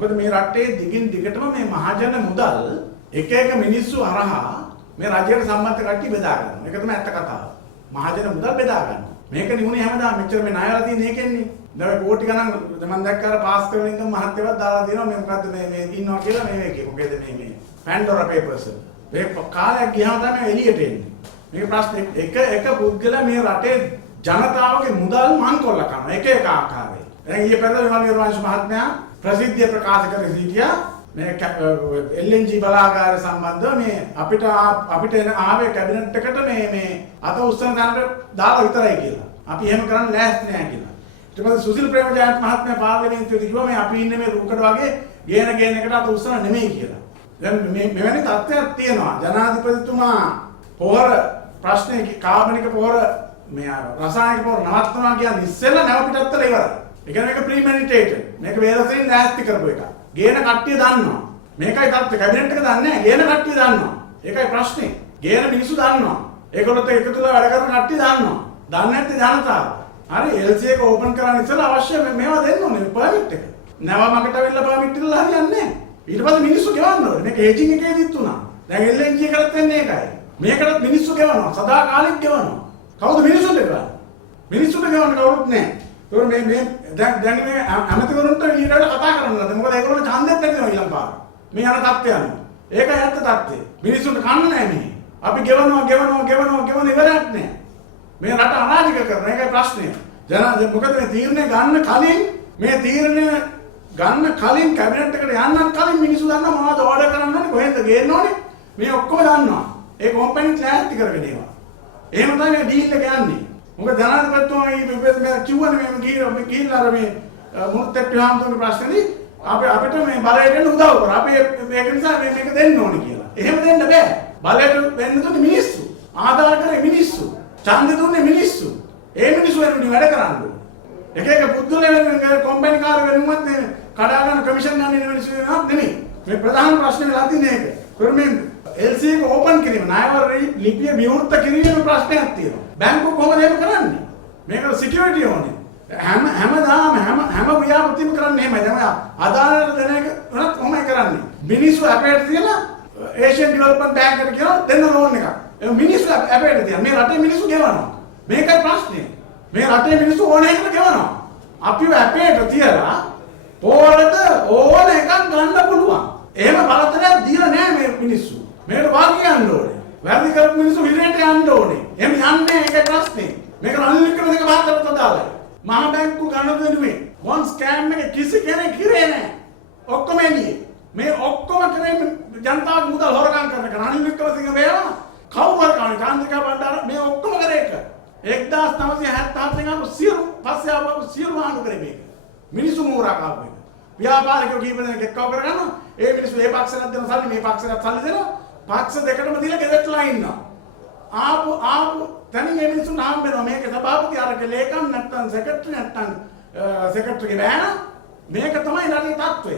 මොකද මේ රටේ දිගින් දිගටම මේ මහජන මුදල් එක එක මිනිස්සු හරහා මේ රජයට සම්බන්ධ කට්ටිය බෙදා ගන්නවා. ඒක තමයි ඇත්ත කතාව. මහජන මුදල් බෙදා ගන්නවා. මේක නිවුනේ හැමදාම මෙච්චර මේ ණයවලා තියෙන එකෙන්නේ. දැන් කෝටි ගණන් මම දැක්කා පාස් කරන ඉඳන් මහත්යවත් දාලා තියෙනවා මේ මොකද්ද මේ ඉන්නවා කියලා මේකේ. මොකේද මේ පැන්ඩෝරා පේපර්ස් වල. මේ කාලයක් ගියාම තමයි එළියට එන්නේ. මේක ප්‍රශ්නේ එක පුද්ගලයා මේ රටේ ජනතාවගේ මුදල් මංකොල්ල කරනවා එක එක ආකාරයෙන්. දැන් ඊයේ පෙරේද විමල් වංශ මහත්මයා ප්‍රසිද්ධිය ප්‍රකාශ කර සිටියා මේ LNG බලාගාර සම්බන්ධව මේ අපිට ආවේ කැබිනට් එකට මේ අත උස්සන තැනට දාලා විතරයි කියලා. අපි එහෙම කරන්න ලෑස්ති නෑ කියලා. ඊට පස්සේ සුසිල් ප්‍රේමජයන්ත මහත්මයා පාර්ලිමේන්තුවේදී කිව්වා මේ අපි ඉන්නේ මේ රූකඩ වගේ ගේන එකට අත උස්සන නෙමෙයි කියලා. දැන් මෙවැනි තත්ත්වයක් තියෙනවා. ජනාධිපතිතුමා පොහොර ප්‍රශ්නේ කාබනික පොහොර මේ රසායනික පොහොර නවත්තනවා කියන්නේ ඉස්සෙල්ලා නැව පිටත්තල ඉවරයි. ඒ කියන්නේ මේක ප්‍රීමෙඩිටේටඩ්. මේක වේලසෙන් ලෑස්ති කරපු එකක්. ගේන කට්ටිය දන්නවා. මේකයි තත්ත්වය. කැබිනට් එක දන්නේ නැහැ. ගේන කට්ටිය දන්නවා. ඒකයි ප්‍රශ්නේ. ගේන මිනිස්සු දන්නවා. ඒගොල්ලොත් එකතුලා වැඩ කරන කට්ටිය දන්නවා. දන්නේ නැත්te ජනතාව. හරි LC එක ඕපන් කරන්න ඉස්සෙල්ලා අවශ්‍ය මේවා දෙන්න ඕනේ පර්මිට් එක. නැවමකට අවිල්ලා පර්මිට් ඉල්ලලා හරියන්නේ නැහැ. ඊට පස්සේ මිනිස්සු ගෙවන්න ඕනේ. මේක හේජින් එකේදීත් උනා. දැන් LNG එකකට වෙන්නේ ඒකයි. මේකටත් මිනිස්සු ගෙවනවා. සදාකාලික ගෙවනවා. කවුද මිනිස්සුන්ට ගෙවන්නේ? මිනිස්සුන්ට ගෙවන්න කවුරුත් නැහැ. ඒක මේ දැන් මේ අමතකවරුන්ට ඊළඟට කතා කරන්න නැද්ද? මොකද ඒගොල්ලෝ ඡන්දෙත් නැතිව ඊළඟ පාර. මේ යන තත්ත්වය යනවා. ඒකයි ඇත්ත තත්ත්වය. මිනිස්සුන්ට කන්න නැහැ මේ. අපි ගෙවනවා ඉවරයක් නැහැ. මේ රට අරාජික කරන එකයි ප්‍රශ්නේ. මොකද මේ තීරණය ගන්න කලින් කැබිනට් එකට යන්නත් කලින් මිනිස්සු දන්නවා මොනවද ඕඩර් කරන්න ඕනේ කොහෙන්ද ගේන්න ඕනේ. මේ ඔක්කොම දන්නවා. ඒ කම්පැනි ක්ලෑරිටි කරගෙන ඒවා. එහෙම තමයි මේ ඩීල් එක යන්නේ. මොකද ජනාධිපතිතුමා මේ කිව්වනේ මේ ගිහිල්ලා අර මේ මුත්තේට්ටු හාමුදුරනේ ප්‍රශ්නේදී අපිට මේ බලයෙන් උදව් කරා. අපි මේක නිසා මේක දෙන්න ඕනේ කියලා. එහෙම දෙන්න බෑ. බලයට වෙන්න දුන්නේ මිනිස්සු. ආදාය කරේ මිනිස්සු. ඡන්දෙ දුන්නේ මිනිස්සු. ඒ මිනිස්සු වෙනුවෙන් වැඩ කරන්න ඕනේ. එක පුද්ගලයන් කම්පැනි කාර් වෙනුවත් මේ කඩා ගන්න කමිෂන් ගන්න මිනිස්සු වෙනවත් නෙමෙයි. මේ ප්‍රධාන ප්‍රශ්නේ වෙලා තියෙන්නේ ඒක. LC එක ඕපන් කිරීම ණයවර ලිපිය විවෘත කිරීමේ ප්‍රශ්නයක් තියෙනවා. බැංකුව කොහොමද ඒක කරන්නේ? මේක සිකියුරිටි ඕනේ. හැමදාම හැම ව්‍යාපෘතිම කරන්නේ එහෙමයි. තමයි අදාළ දෙන එක උනත් කොහොමයි කරන්නේ? මිනිස්සු අපේට තියලා ඒෂියන් ඩෙවලොප්මන්ට් බැංක් එකට කියලා දෙන්න ලෝන් එකක්. ඒ මිනිස්සු අපේට තියලා මේ රටේ මිනිස්සු ගෙවනවා. මේකයි ප්‍රශ්නේ. මේ රටේ මිනිස්සු ඕන එකට ගෙවනවා. අපිව අපේට තියලා පොරට ඕන එකක් ගන්න පුළුවන්. එහෙම බලතලයක් දීලා නැහැ මේ මිනිස්සු. මේකට වාගේ යන්න ඕනේ. වැරදි කරපු මිනිස්සු විරේට යන්න ඕනේ. එහෙම යන්නේ ඒකයි ප්‍රශ්නේ. මේක රනිල් ක්‍රම දෙක පාත්තට තදාලා. මහා බැංකුව ගන්න දෙනුවේ. වන් ස්කෑම් එක කිසි කෙනෙක් කිරේ නැහැ. ඔක්කොම එළියේ. මේ ඔක්කොම කරේ ජනතාවගේ මුදල් හොරගම් කරන එක. රනිල් වික්‍රමසිංහ වේවා කවුරුහරි කන්නේ චන්ද්‍රිකා බණ්ඩාර මේ ඔක්කොම කරේ එක. 1977 ආපු සියලු පස්සේ ආපු සියලු ආණ්ඩු කරේ මේක. මිනිස්සු මෝරා කාපු එක. ව්‍යාපාරිකයෝ කීප දෙනෙක් එක්කව කරගන්නවා. ඒ මිනිස්සු මේ පක්ෂයට දෙන සල්ලි මේ පක්ෂයට සල්ලි දෙනවා. පක්ෂ දෙකටම දීලා ගෙදරටලා ඉන්නවා. ආපු තනින් මේ මිනිස්සුන්ට හම්බ වෙනවා. මේකේ සභාපති අරක ලේකම් නැත්තම් සෙක්‍රටරි බෑන. මේක තමයි රටේ තත්ත්වය.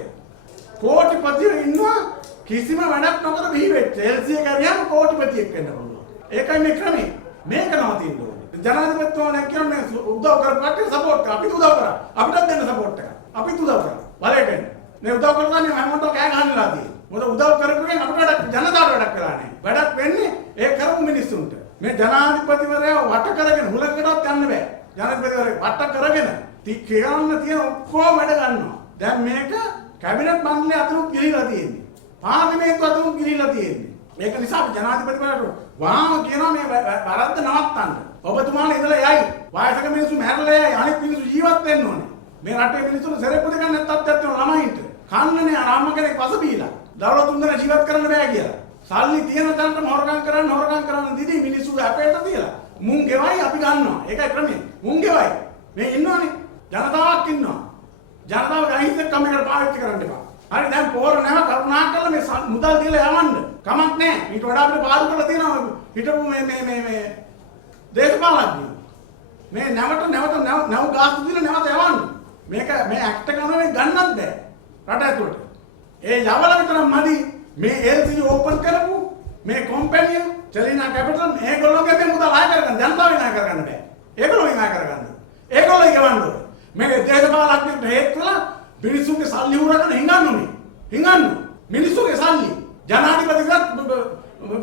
කෝටිපතියෝ ඉන්නවා කිසිම වැඩක් නොකර බිහි වෙච්ච. LC එක හරියම කෝටිපතියෙක් වෙන්න පුළුවන්. ඒකයි මේ ක්‍රමය. මේක නවතින්න ඕනේ. ජනාධිපතිතුමා කියන්නේ උදව් කරපුවාට සපෝට් කරා. අපිට උදව් කරා. අපිටත් දෙන්න සපෝට් එකක්. අපිත් උදව් කරා. බලයෙන් මේ උදව් කරන්නේ හැමෝටම කෑ ගහන්නලා තියෙන්නේ. මොකද උදව් කරපුවෙන් අපිට වැඩක් ජනතාවට වැඩක් කරලා නැහැ. වැඩක් වෙන්නේ ඒ කරපු මිනිස්සුන්ට. මේ ජනාධිපතිවරයා වට කරගෙන හුලකටවත් යන්න බෑ. ජනාධිපතිවරයා වට කරගෙන කියන්න තියෙන ඔක්කොම වැඩ ගන්නවා. දැන් මේක කැබිනට් මණ්ඩලය අතුරුත් ගිලිලා තියෙන්නේ. පාර්ලිමේන්තුව අතුරුත් ගිලිලා තියෙන්නේ. ඒක නිසා අපි ජනාධිපතිවරයාට වාම කියනවා මේ වැරද්ද නවත්තන්න. ඔබතුමාලා ඉඳලා යයි. වයසක මිනිස්සු මැරලා යයි. අනිත් මිනිස්සු ජීවත් වෙන්න ඕනේ. මේ රටේ මිනිස්සුන්ට සෙරෙප්පු දෙකක් නැත්තත් ඇත්තම ළමයින්ට. කන්නනේ අම්ම කෙනෙක් පස බීලා. දවල් තුන් දෙනා ජීවත් කරන්න බෑ කියලා. සල්ලි තියෙන තැනට හොරගම් කරන්න දිදී මිනිස්සු අපේට තියලා. මුන් ගෙවයි අපි ගන්නවා. ඒකයි ක්‍රමය. මුන් ගෙවයි. මේ ඉන්නවනේ. ජනතාවක් ඉන්නවා. ජනතාවගේ අහිංසකකම එකට පාවිච්චි කරන්න එපා. හරි දැන් පොර නැව කරුණාකරලා මේ මුදල් දීලා යවන්න. කමක් නැහැ. ඊට වඩා අපිට පාරු කරලා තියෙනවා. හිටපු මේ දේශපාලඥයෝ. මේ නැවත නැව ගාස්තු දීලා නැවත යවන්න. මේක මේ ඇක්ට් එක ගන්නත් බෑ. රට ඇතුළට. ඒ යවල විතරක් මදි. මේ LC ඕපන් කරපු මේ කම්පැනි චලිනා කැපිටල් මේගොල්ලෝගේ මේ මුදල් ආය කරගන්න ජනතාවෙන් ආය කරගන්න බෑ. ඒගොල්ලෝගෙන් ආය කරගන්න. ඒගොල්ලෝ ගෙවන්න ඕනේ. මේ දේශපාලඥයන්ට හේතු වෙලා මිනිස්සුන්ගේ සල්ලි උරගෙන හිඟන්නෝනේ. හිඟන්න. මිනිස්සුන්ගේ සල්ලි. ජනාධිපතිගත්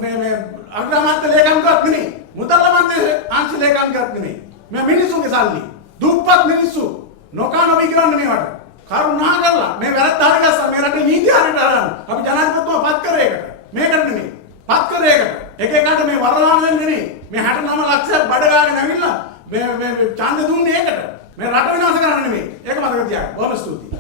මේ අග්‍රාමාත්‍ය ලේකම්කවත් නෙමෙයි. මුදල් මන්ත්‍රී අංශ ලේකම්කවත් නෙමෙයි. මේ මිනිස්සුන්ගේ සල්ලි. දුප්පත් මිනිස්සු නොකා නොබී කරන්නේ මේවට. කරුණා කරලා මේ වැරද්ද හරි ගස්සා මේ රටේ නීති හරියට අරන් අපි ජනාධිපතිතුමා පත් කරේ ඒකට. මේකට නෙමෙයි. පත් කරේ ඒකට. එක එකට මේ වරදාන දෙන්නේ නෙමෙයි. මේ 69 ලක්ෂයක් බඩ ගාගෙන ඇවිල්ලා මේ ඡන්ද දුන්නේ ඒකට. මේ රට විනාශ කරන්න නෙමෙයි. ඒක මතක තියාගන්න. බොහොම ස්තුතියි.